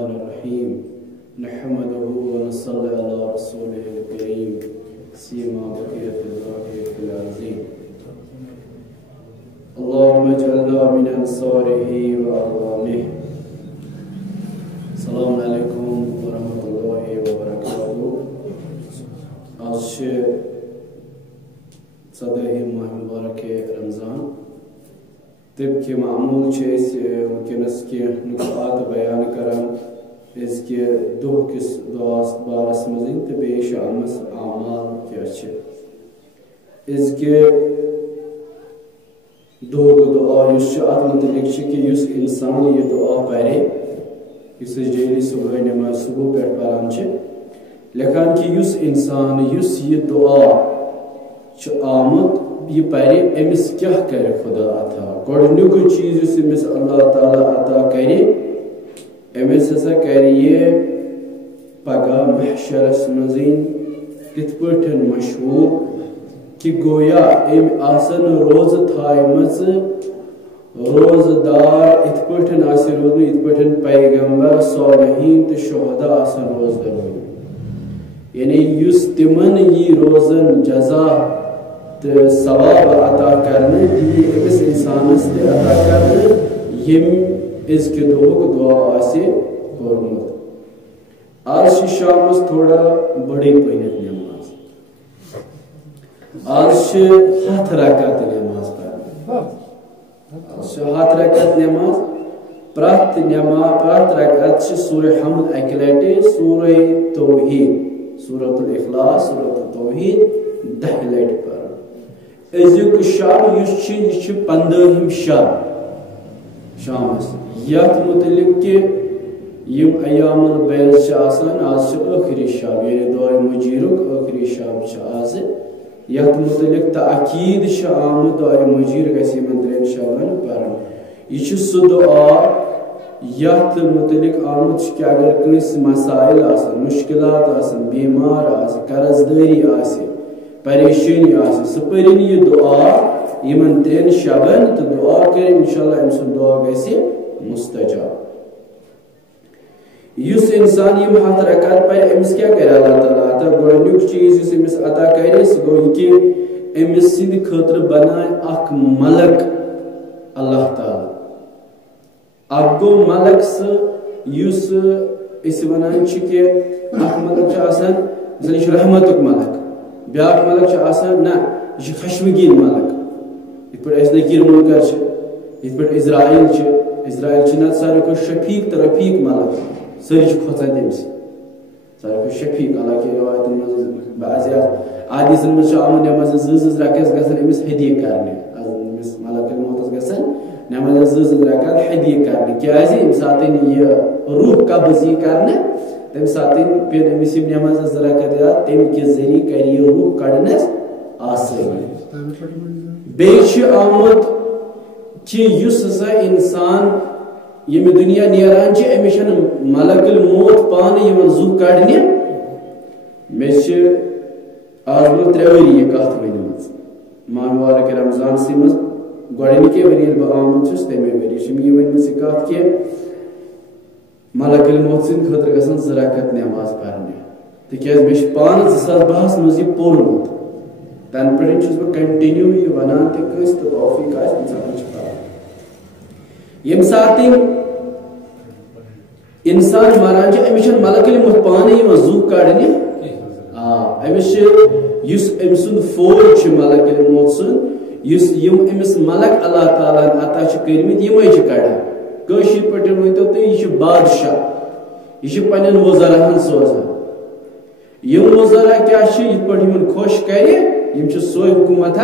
الرحمن الرحيم نحمده ونصلي على رسوله الكريم سيما بقية الله في العظيم اللهم اجعلنا من أنصاره وأعوانه. السلام عليكم ورحمة الله وبركاته. آج صدر ماہ مبارک رمضان طب کے معمول ونکس کی نقطات بیان کران اس کے دہ کس دعاس بارس مزین تو بیش آمس اعمال کیا اس کے دہ دعا اس ات متعلق کہ اس انسان یہ دعا پرے اس ڈیلی صبح نماز صبح پہ پران لکھان کہ اس انسان اس یہ دعا آمد یہ پرے امس کیا کرے خدا عطا گۄڈنیُک چیز یُس امس اللہ تعالیٰ عطا کرے امس ہسا کرے یہ پگاہ محشرس مزین تِتھ پٲٹھۍ مشہوٗر کہ گویا ام آسن روز تھایمژ روزدار اتھ پٲٹھۍ آسہِ روٗدمُت یِتھ پٲٹھۍ پیغمبر صالحین تہٕ شہدا آسن روزدار روٗدمٕتۍ یعنی یُس تمن یی روزن جزا تو ثواب عطا کرنے دی اس انسانس تے عطا کرنے یم اس کے دعا آسے کورمت. آج شامس تھوڑا بڑی پینت نماز آج 7 رکعت نماز پڑھنا 7 رکعت نماز پرات رکعت سورہ حمد اکلٹے سورہ توحید سورۃ الاخلاص سورۃ التوحید 10 لٹ پر ازیک شب یہ 15ہم شب شامس یت متعلق کہ یم ایام البیض آسان آج آخری شب یعنی دعائے مجیرک آخری شب آز یت متعلق تاکید آمد دعائے مجیر گژھِ یمن 3 شبن پرن یہ سہ دعا یت متعلق آمد کہ اگر کنس مسائل آسن مشکلات آسن بیمار آس قرض داری آسہِ پریشانی آسہِ سہ پرن یہ دعا یمن 3 شبن تو دعا کریں انشاءاللہ ام سن دعا گژھِ مستجاب. یس انسان یم 7 رکعت پہ امس کیا کرے اللہ تعالیٰ عطا گۄڈنیُک چیز یس امس عطا کرے سہ گو یہ کہ امس سند خاطر بنائے اخ ملک اللہ تعالیٰ اخ گو ملک سہ یس اس ونان کہ اخ ملک آسان مثلا یہ رحمتک ملک بیاکھ ملک آسان نا یہ خشمگین ملک یت پہ اس نکیر منکر یت پہ اسرائیل نا سارے کو شفیق تو رفیق ملک ساری کھوژان تم سارے کو شفیق اللہ کی روایتن مز بعض حدیثن مز آمد نماز 2 رکعت گژھن امس ہدیہ کرنے امس ملک الموت گژھن نماز 2 رکعت ہدیہ کرنے کیازِ امہِ ساتن یہ روح قبض یی کرنے تمہ ساتن پھر امس یم نماز 2 رکعت تم کے ذریعہ کر یہ روح کڑنس آسانی بیچ آمد کہ یس ہسا انسان یم دنیا نیران امس ملک الموت پانے یمن زو کڑنہ مے آز برو 3 ؤری یہ کت ونمژ ماہ مبارک رمضان سی مز گۄڈنِکے ؤری ییٚلہِ بہٕ آمُت چھُس تمے ؤری چھِ مےٚ یہِ ؤنمٕژ یہِ کتھ کہِ ملک الموت سٕنٛدِ خٲطرٕ گژھن 2 رکعت نماز پرنہِ تِکیازِ مےٚ چھُ پانہٕ 2012 منٛز یہِ پوٚرمُت تنہٕ پٮ۪ٹھ چھُس بہٕ کنٹِنیوٗ یہِ ونان تہِ کٲنٛسہِ تہٕ توفیٖق آسہِ تمہِ ساتہٕ چھِ پران ییٚمہِ ساتہٕ انسان مران امس ملک الموت پانے زو کڑنہ امس ام سند فوج ملک الموت سند امس ملک اللہ تعالیٰ عطا کرمت یمے کڑان کشیر پہ ورنو تھی یہ بادشاہ یہ پنن وزراہن سوزان یم وزرا کیا یت پہ خوش کرے سوے حکومت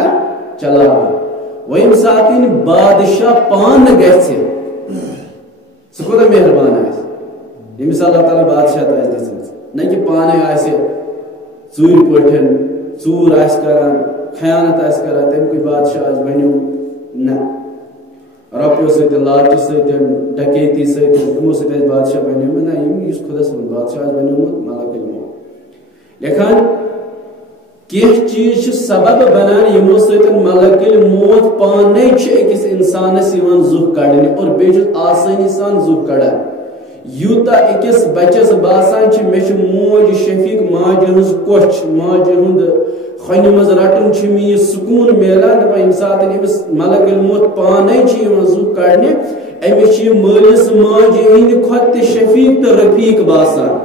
چلاوان و یم سات بادشاہ پان گھر سہ کوتہ مہربان آس یمس اللہ تعالیٰ بادشاہ دس نہ کہ پانے ژوٗرِ پٲٹھۍ ژوٗر کران خیانت کران تمکُے بادشاہ بنیو نہ رۄپیو سۭتۍ لالچہِ سۭتۍ ڈکیتی سۭتۍ تمو سۭتۍ بادشاہ بنیومُت نہ یُس خۄدا صٲبُن بادشاہ بنیومُت ملک الموت لیکھان کینٛہہ چیٖز چھِ سبب بنان یمو سۭتۍ ملک الموت پانے چھُ أکِس انسانس یِوان زُو کڑنہِ اور بیٚیہِ چھُ آسٲنی سان زُو کڑان یوتا اکس بچس باسان چھ مے چھ موج شفیق ماجہ ہز کوچ ماجہ ہند خونہ مز رٹن چھ می سکون میلان دپان یم سات امس ملک الموت پانے چھ زو کڑنے امس چھ مالس ماجہ ہند کھت شفیق تو رفیق باسان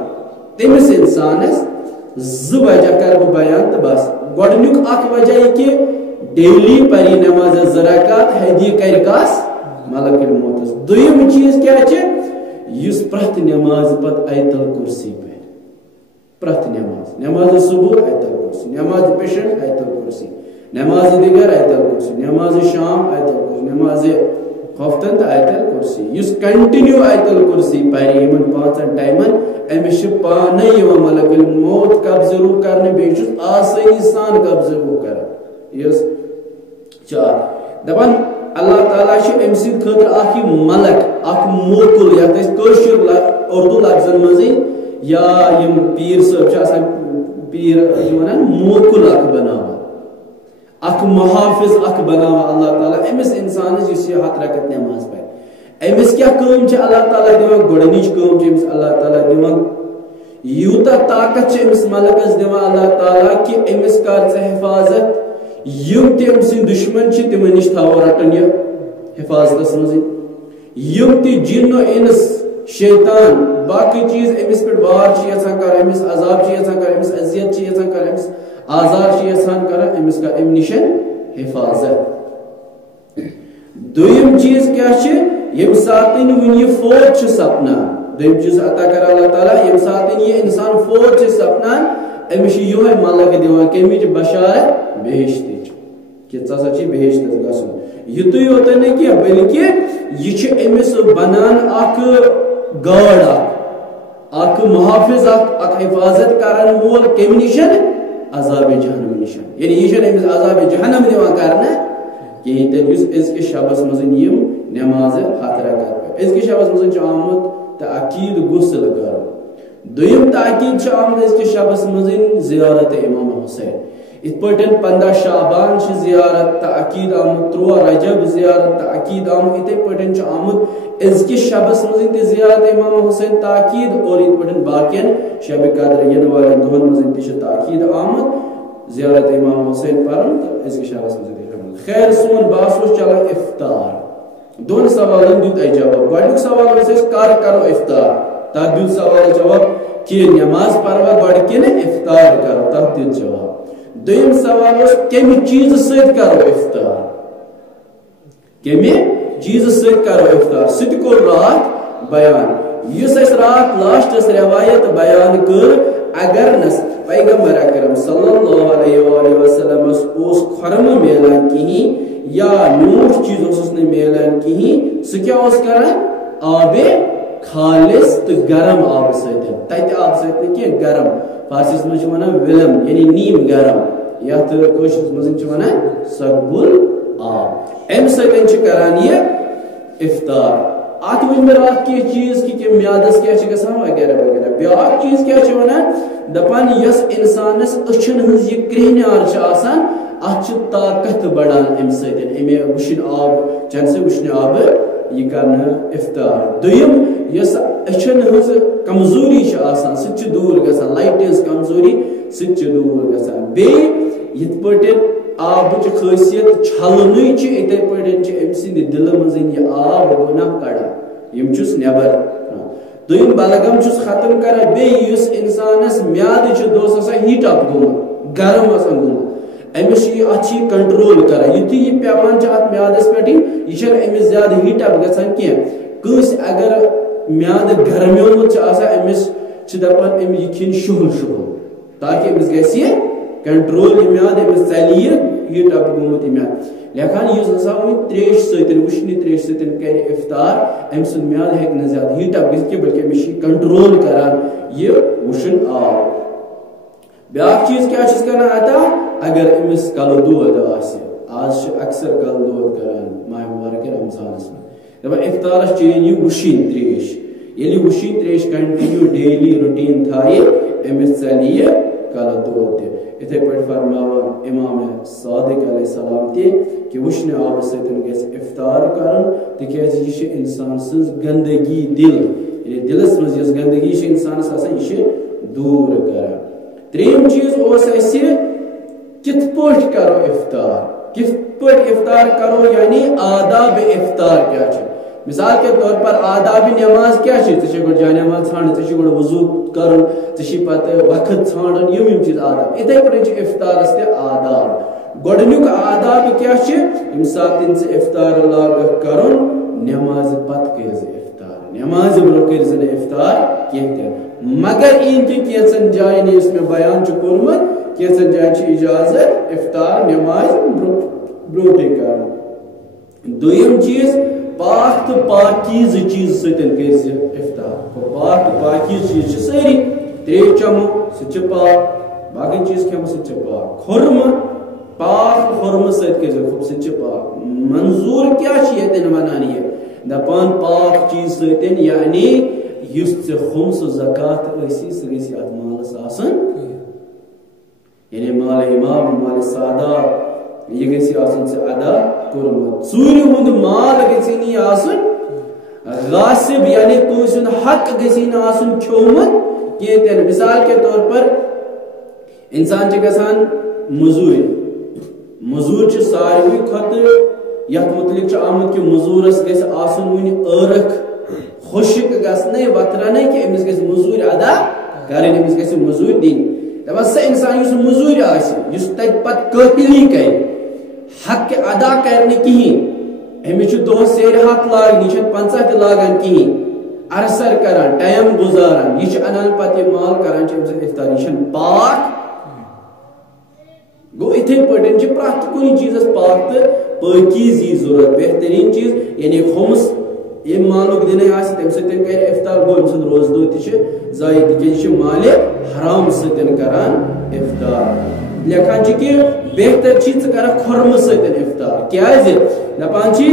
تمس انسانس ز وجہ کر بہ بیان تو بس گۄڈنیُک اکھ وجہ یہ کہ ڈیلی پری نماز زرکات ہدیہ کر کاس ملک الموتس دویم چیز کیا چھ یس پرت نماز پت ایت الکرسی پہ پرت نماز صبح ایت الکرسی نماز پیشن ایت الکرسی نماز دیگر ایت الکرسی نماز شام ایت الکرسی نماز ہفتن ایت الکرسی یس کنٹینیو ایت الکرسی پہ یمن پانچن ٹائمن امس پانے ملک الموت قبضہ رو کرنے بیس آسانی سان قبضہ رو کر یس چار دپان اللہ تعالیٰ ام سند خاطر اخ ملک اخ موکل یتھ کشر اردو لفظن مزے یا یم پیر صاحب پیر ونان موکل اخ بناوا اخ محافظ اخ بناوا اللہ تعالیٰ امس انسانس اس ہتھ رکعت نماز پہ امس کیا کام چھ اللہ تعالیٰ دِوان گۄڈنِچ کام چھ امس اللہ تعالیٰ دِوان یوتا طاقت چھ امس ملکس دِوان اللہ تعالیٰ کہ امس کر ژٕ حفاظت یم تم سن دشمن چھ تمن نش تھاو رٹن یہ حفاظت مز یم تہ جن و انس شیطان باقی چیز امس پہ وار چھ یژھان کر امس عذاب چھ یژھان کر امس اذیت چھ یژھان کر امس آزار چھ یژھان کر امس کا ام نشن حفاظت دویم چیز کیا چھ یم ساتن ون یہ فوت چھ سپنان دویم چیز عطا کر اللہ تعالیٰ یم ساتن یہ انسان فوت چھ سپنان امس یہ ملک دِوان کمچ بشارت بہشت کہ ژٕ چھ بہشتس گژھُن یُتُے یوت نہٕ کینٛہہ بلکہ یہ امس بنان اکھ گاڈ اکھ محافظ اکھ حفاظت کرن وول کم نشن عذاب جہنم نشن یعنی یہ امس عذاب جہنم دِوان کرنہٕ کہین تیٚلہِ یُس أزکِس شبس منٛز یم نماز ہتھ رکعت پہ أزکِس شبس منٛز چھُ آمُت تاکید غسل کرُن دویم تاکید چھ آمد أزکِس شبس منٛز زیارت امام حسین ات پٲٹھۍ 15 شعبان چھ زیارت تاکید آمد 13 رجب زیارت تاکید آمد اتھے پٲٹھۍ چھ آمد أزکِس شبس منٛز تہِ زیارت امام حسین تاکید اور ات پٲٹھۍ باقین شب قدر ین والین دۄہن منٛز تہِ چھ تاکید آمد زیارت امام حسین پرن تہٕ أزکِس شبس منٛز خیر سون باس اوس چلان افطار دون سوالن دیت اے جواب گۄڈنیُک سوال اوس أسۍ کر کرو افطار تتھ دیت سوال جواب کہ نماز پروا گۄڈٕ کِنہٕ افطار کرو تتھ دیت جواب دویم سوال اوس کمہِ چیٖزٕ سۭتۍ کرو افطار کمہِ چیٖزٕ سۭتۍ کرو افطار سُہ تہِ کوٚر راتھ بیان یُس اَسہِ راتھ لاسٹس روایت بیان کٔر اگر نس پیغمبر اکرم صلی اللہ علیہ وآلہ وسلم اس خرم میلان کہیں یا نوٹ چیز اس نے میلان کہیں سو کیا اس کران آب خالص تو گرم آب سیتے تیت آب سیتے کیا گرم فارسیس میں چوانا ولم یعنی نیم گرم یا تو کوشش مزن چوانا سقبل آب ام سیتن چکران یہ افطار آت وجھ میں رات کی چیز کی کہ میادس کیا چکسان وغیرہ وغیرہ بیاک چیز کیا چوانا دپان یس انسانس اچھن ہنز یہ کرہنیار چھ آسان اچھ طاقت بڑھان ام سیتن امی وشن آب چند سے وشن آب یہ کرنا افطار دویم یس اچھن ہنز کمزوری چھ آسان سچ دور گسان لائٹنز کمزوری سچ دور گسان بے یت پٹن آب چھ خاصیت چھلنی چھ ایتے پٹن چھ ام سند دل مزین یہ آب گناہ کڑا یم چھ نیبر دویم بلغم چھ ختم کرا بے یس انسانس میاد چھ دوس اسا ہیٹ اپ گوم گرم اسا گوم امس یہ اچھی کنٹرول کرا یتھ یہ پیوان چھ ات میادس پٹی یہ چھ امس زیادہ ہیٹ اپ گژھان کی کس اگر میاد گرمیومت چھ آسا امس چھ دپان ام یہ کھین شہل شہل تاکہ امس گژھِ کنٹرول میاد امس چلی ہیٹ اپ گومت میاد لیکن یہ ہسا وی تریش ستن وشنی تریش ستن کر افطار ام سن میاد ہیک نہ زیادہ ہیٹ اپ گژھِ بلکہ امس کنٹرول کران یہ وشن آب بیاکھ چیز کیا چھ کران عطا اگر امس کل دود آسہ آج اکثر کل دود کران ماہ مبارک رمضانس میں دپان افطارس چین یہ وشین تریش یلی وشین تریش کنٹینیو ڈیلی روٹین تھائے امس چلی کالہ دود تہ اتھے پٲٹھۍ فرماوان امام صادق علیہ السلام تہ کہ وشنہ آب سۭتۍ گژھِ افطار کرُن تِکیازِ یہِ چھِ انسان سٕنٛز گندگی دل یعنی دلس منٛز یۄس گندگی چھِ انسانس آسان یہِ چھِ دوٗر کران ترٛیٚیِم چیٖز اوس اَسہِ کِتھ پٲٹھۍ کرو افطار کِتھ پٲٹھۍ افطار کرو یعنی آداب افطار کیا چھِ مثال کے طور پر آداب نماز کیا چھِ ژےٚ چھےٚ گۄڈٕ جاے نماز ژھانڈٕنۍ ژےٚ چھُے گۄڈٕ وضوٗ کرُن ژےٚ چھی پتہٕ وقت ژھانڈُن یِم چیٖز آداب یِتھے پٲٹھۍ چھِ افطارس تہِ آداب گۄڈٕنیُک آداب کیا چھِ ییٚمہِ ساتہٕ ژٕ افطار لاگکھ کرُن نمازِ پتہٕ کٔرۍ زِ افطار نمازِ برونٛہہ کٔرۍ زِ نہٕ افطار کینٛہہ تہِ مگر یِن کہِ کینٛژن جاین یُس مےٚ بیان چھُ کوٚرمُت کینٛژن جاین چھِ اجازت افطار نمازِ برونٛٹھٕے کرُن دوٚیِم چیٖز پاک تہٕ پاکیٖزٕ چیٖز سۭتۍ کٔرۍ زِ افطار پاک تہٕ پاکیٖزٕ چیٖز چھِ سٲری ترٛیش چمو سُہ تہِ چھِ پاک باقٕے چیٖز کھٮ۪مو سُہ تہِ چھِ پاک خُرمہٕ پاک خُرمہٕ سۭتۍ کٔرۍ زِ سُہ تہِ چھِ پاک منظوٗر کیٛاہ چھِ ییٚتٮ۪ن وَنان یہِ دپان پاک چیٖز سۭتۍ یعنی یُس ژےٚ خُمسہٕ زکات ٲسی سُہ گژھِ اتھ مالس آسُن یعنی مالِ امام مالِ سادات یہ گژھِ آسُن ژےٚ ادا کوٚرمُت ژوٗرِ ہُنٛد مال گژھِ نہٕ آسُن غاصب یعنی کٲنٛسہِ ہُنٛد حق گژھِ نہٕ آسُن کھیوٚمُت کینٛہہ تہِ نہٕ مثال کے طور پر انسان چھِ گژھان مٔزوٗرِ مٔزوٗر چھِ ساروٕے کھۄتہٕ یتھ متعلق چھُ آمُت کہِ مٔزوٗرس گژھِ آسُن وُنہِ ٲرکھ خۄشک گژھنَے وتھرنَے کہِ أمِس گژھِ مٔزوٗرۍ ادا کرٕنۍ أمِس گژھِ مٔزوٗرۍ دِنۍ دپان سُہ انسان یُس مٔزوٗرۍ آسہِ یُس تتہِ پتہٕ قٲبلی کرِ حق ادا کرِ نہٕ کِہیٖنۍ أمِس چھُ دۄہس سیرِ ہتھ لاگنہِ یہِ چھنہٕ 50 تہِ لاگان کِہیٖنۍ ارسر کران ٹایم گُزاران یہِ چھُ انان پتہٕ یہِ مال کران چھِ أمۍ سۭتۍ افطار یہِ چھنہٕ پاک گوٚو یِتھے پٲٹھۍ چھِ پرٛٮ۪تھ کُنہِ چیٖزس پاک تہٕ پٲکیٖزی ضروٗرت بہتریٖن چیٖز یعنی خُمس ییٚمہِ مالُک دِنٕے آسہِ تمہِ سۭتۍ کرِ افطار گوٚو أمۍ سُنٛد روزٕ دۄہ تہِ چھُ ضایع تِکیازِ یہِ چھُ مالہِ حرام سۭتۍ کران افطار لیکھان چھِ کہِ بہتر چھ ژٕ کرکھ خُرمہٕ سۭتۍ افطار کیازِ دپان چھِ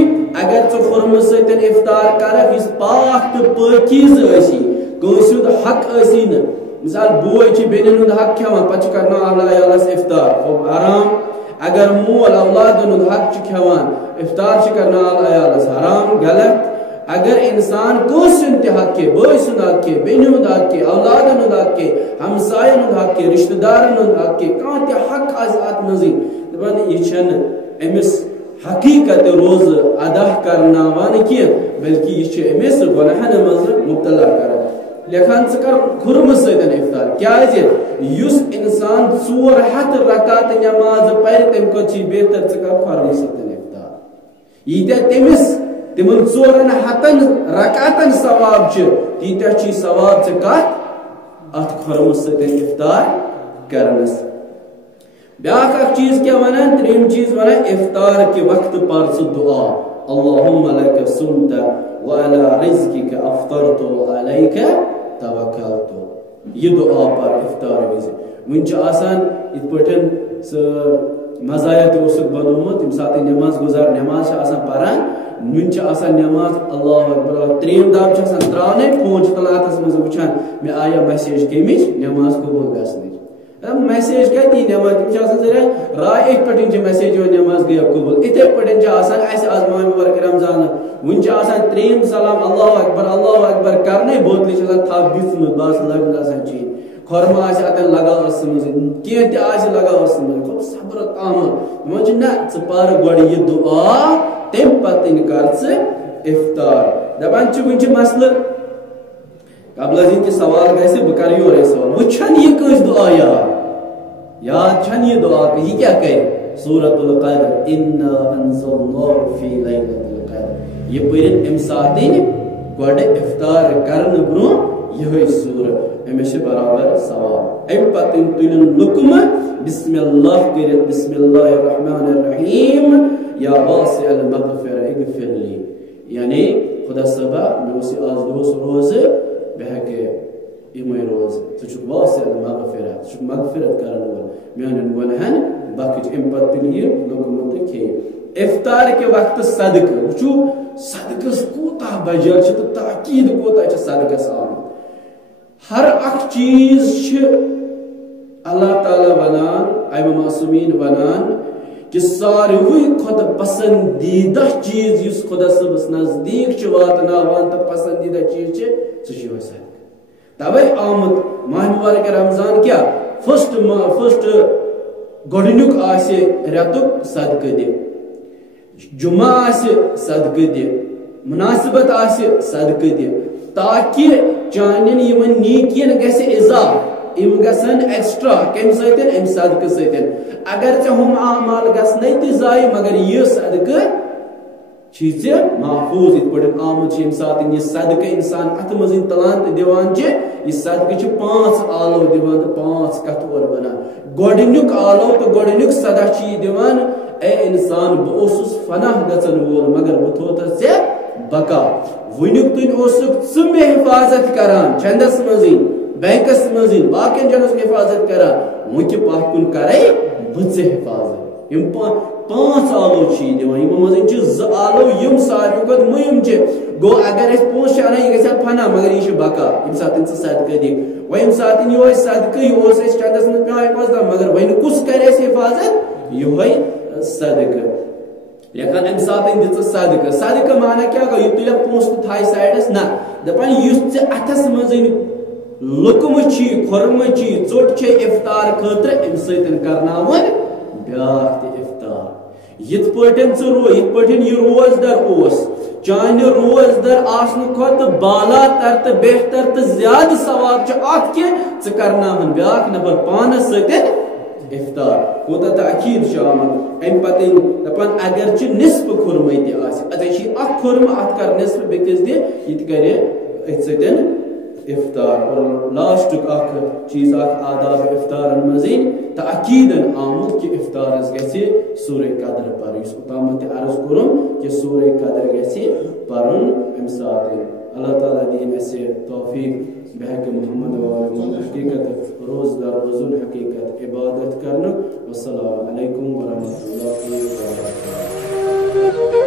اگر ژٕ خُرمہٕ سۭتۍ افطار کرکھ یُس پاک تہٕ پٲکیٖز ٲسی کٲنٛسہِ ہُنٛد حق ٲسی نہٕ مثال بوے چھِ بیٚنٮ۪ن ہُنٛد حق کھٮ۪وان پتہٕ چھِ کرناوان اہلِ عیالس افطار گوٚو حرام اگر مول اولادن ہُنٛد حق چھُ کھٮ۪وان افطار چھِ کرناوان اہلِ عیالس حرام غلط اگر انسان کٲنٛسہِ ہُنٛد تہِ حق کھے بٲے سُنٛد حق کھے بیٚنہِ ہُنٛد حق کھے اولادن ہُنٛد حق کھے ہمساین ہُنٛد حق کھے رشتہٕ دارن ہُنٛد حق کھے کانٛہہ تہِ حق آسہِ اتھ منٛزٕے دپان یہِ چھنہٕ أمِس حقیٖقت روزٕ ادا کرناوان کینٛہہ بلکہِ یہِ چھُ أمِس گۄناہن منٛز مُبتلا کران لیکھان ژٕ کر خُرمہٕ سۭتۍ افطار کیازِ یُس انسان 400 رکعت نماز پرِ تمہِ کھۄتہٕ چھِ بہتر ژٕ کر خُرمہٕ سۭتۍ افطار ییٖتیاہ تٔمِس تمن 400 رکعتن ثواب چھِ تیٖتیاہ چھی ثواب ژٕ کتھ اتھ خُرمہٕ سۭتۍ افطار کرنس بیاکھ اکھ چیٖز کیاہ ونان ترٛیٚیِم چیٖز ونان افطار کہِ وقتہٕ پر ژٕ دعا اللهم لك صمت وعلى رزقك افطرت وعليك توكلت یہ دعا پر افطار وز وٕنۍ چھُ آسان یِتھ پٲٹھۍ سُہ مزایا تہِ اوسُکھ بنومُت ییٚمہِ ساتہٕ نماز گُزار نماز چھِ آسان پران وٕنۍ چھِ آسان نماز اللہ اکبر ترٛیٚیِم دب چھِ آسان تراونے فون چھِ تُلان اتھس منٛز وٕچھان مےٚ آیا میسیج کمِچ نماز قبوٗل گژھنٕچ میسیج کتہِ یی نماز تِم چھِ آسان ذرا راے أتھۍ پٮ۪ٹھ چھِ میسیج یِوان نماز گٔیا قبوٗل یِتھے پٲٹھۍ چھِ آسان اَسہِ آز مامہِ ورک رمضان وٕنۍ چھِ آسان ترٛیٚیِم سلام اللہ اکبر کرنے بوتلہِ چھِ آسان تھپھ دِژمٕژ بس لگن آسان چیٚنۍ خۄرمہٕ آسہِ اتٮ۪ن لگاو ٲسس منٛز کینٛہہ تہِ آسہِ لگاو ٲسس منٛز خۄد صبر تعامل دپان چھِ نہ ژٕ پر گۄڈٕ یہِ دعا تمہِ پتہٕ کر ژٕ افطار دپان چھِ وٕنۍ چھُ مسلہٕ قبل از کہِ سوال گژھِ بہٕ کرٕ یورے سوال وۄنۍ چھنہٕ یہِ کٲنٛسہِ دعا یاد چھنہٕ یہِ دعا یہِ کیاہ کرِ سورۃ القدر انا انزلناه فی لیلۃ القدر یہ پٔرِتھ اَمہِ ساتہٕ گۄڈٕ افطار کرنہٕ برونٛہہ یِہے سورت أمِس چھِ برابر ثواب اَمہِ پتہٕ تُلِن لُقمہٕ بسم اللہ کٔرِتھ بسم اللہ الرحمن الرحیم یا واسع المغفرہ اغفر لی یعنی خدا صٲبا مےٚ اوس یہِ آز دۄہس روزٕ بہٕ ہٮ۪کہٕ یِمے روزٕ ژٕ چھُکھ واسع المغفرہ ژٕ چھُکھ مغفرت کرن وول میانٮ۪ن گۄنہن بخٕش اَمہِ پتہٕ تُلہِ یہِ لُقمہٕ تہٕ کھیٚیہِ افطار کہِ وقتہٕ صدقہٕ وٕچھو صدقس کوٗتاہ بجر چھُ تہٕ تاکیٖد کوٗتاہ چھُ صدقس آمُت ہر اکھ چیٖز چھِ اللہ تعالیٰ ونان ائمہ معصومین ونان کہ ساروی کھت پسندیدہ چیز اس خدا صبس نزدیک واتناوان تو پسندیدہ چیز سہ صدقہ توے آمد ماہ مبارک رمضان کیا فرسٹ گۄڈنیُک آسہِ رٮ۪تُک صدقہ دِ جمعہ آسہِ صدقہ دِ مناسبت آسہِ صدقہ دِ تاکہ چانین یمن نیکین گژھِ اضافہ یم گژھن ایکسٹرا کمہِ سۭتۍ امہِ صدقہ سۭتۍ اگر ژےٚ ہُم اعمال گژھنٕے تہِ ضایع مگر یہِ صدقہ چھی ژےٚ محفوظ یِتھ پٲٹھۍ آمُت چھُ ییٚمہِ ساتہٕ یہِ صدقہ اِنسان اتھ منٛز تُلان تہٕ دِوان چھِ یہِ صدقہ چھُ 5 آلو دِوان تہٕ 5 کتھٕ اورٕ بنان گۄڈنیُک آلو تہٕ گۄڈنیُک صدقہ چھُ یہِ دِوان اے انسان بہٕ اوسُس فناہ گژھن وول مگر بہٕ تھوتس ژےٚ بقا وٕنیُک تُہۍ اوسُکھ ژٕ مےٚ حفاظت کران چندس منٛزٕے بینکس منٛزٕے باقین جانس حفاظت کران وٕنکہِ پتھ کُن کرے بہٕ ژےٚ حفاظت یم 5 آلو چھ دِوان یِمو منٛز چھِ 2 آلو یم ساروی کھۄتہٕ مُہِم چھِ گوٚو اگر أسۍ پونٛسہٕ چھِ اَنان یہِ گژھِ ہا فنا مگر یہِ چھُ بقا ییٚمہِ ساتہٕ ژٕ صدقہ دِکھ وۄنۍ ییٚمہِ ساتہٕ یِہوے صدقہ یہِ اوس اَسہِ چندس منٛز پیٚوان حفاظت مگر وۄنۍ کُس کرِ اَسہِ حفاظت یِہوے صدقہ لیکن امہِ ساتہٕ دِژ صدقہ صدقہ مانا کیٛاہ گوٚو یہِ تُلہِ پونٛسہٕ تہٕ تھایہِ سایڈس نہ دپان یُس ژےٚ اَتھس منٛز لُکمہٕ چھی کھۄرمہٕ چھی ژوٚٹ چھے افطار خٲطرٕ امہِ سۭتۍ کرناوُن بیٛاکھ تہِ افطار یِتھ پٲٹھۍ ژٕ یِتھ پٲٹھۍ یہِ روزدر اوس چانہِ روزدر آسنہٕ کھۄتہٕ بالا تر تہٕ بہتر تہٕ زیادٕ ثواب چھُ اتھ کہِ ژٕ کرناوُن بیٛاکھ نفر پانس سۭتۍ افطار کوتاہ تاکیٖد چھُ آمُت امہِ پتہٕ دپان اگر چہِ نصف کھُرمے تہِ آسہِ ژےٚ چھی اکھ کھُرمہٕ اتھ کر نصف بیٚکِس دِ یہِ تہِ کرِ أتھۍ سۭتۍ افطار اور لاسٹُک اکھ چیٖز اکھ آداب افطارن منٛز تاکیٖدن آمُت کہِ افطارس گژھِ سورہ قدر پرُن یُس اوتامتھ تہِ عرض کوٚرُم کہِ سورہ قدر گژھِ پرُن امہِ ساتہٕ اللہ تعالیٰ دِیِن اَسہِ توفیٖق بحق محمد حقیقت روزدار روزُن حقیقت عبادت کرنُک والسلام علیکم ورحمۃ اللہ وبرکاتہ